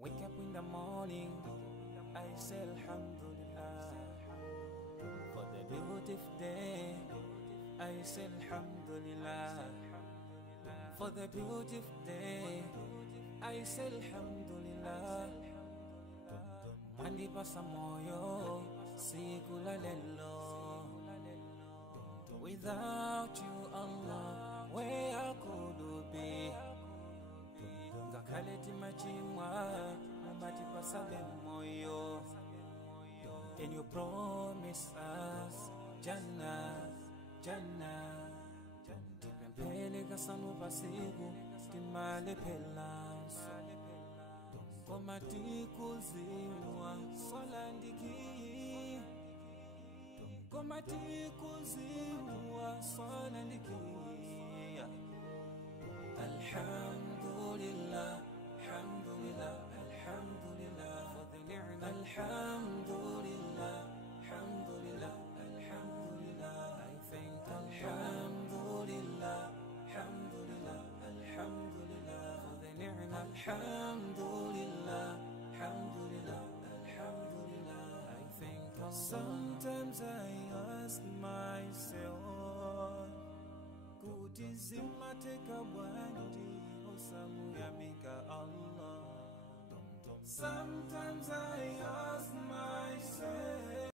Wake up in the morning, I say Alhamdulillah. For the beautiful day, I say Alhamdulillah. For the beautiful day, I say Alhamdulillah. Mandi pasa moyo, sikula lelo. Without you, Allah, where I could be? Ngakaleti machimwa, mabati pasabe moyo. And you promise us Jannah, Jannah. Tipempele kasanu pasiku, timale pelanso. Komati kuziwa, solandiki. Komati kuziwa, solandiki. Alhamdulillah, alhamdulillah, alhamdulillah for the ni'mah. Alhamdulillah, alhamdulillah, alhamdulillah. I thank Alhamdulillah, alhamdulillah, alhamdulillah for the ni'mah. Alhamdulillah, alhamdulillah, alhamdulillah. I thank Allah. Sometimes I ask myself, kutizima teka bwandi osamu yamika Allah. Sometimes I ask myself,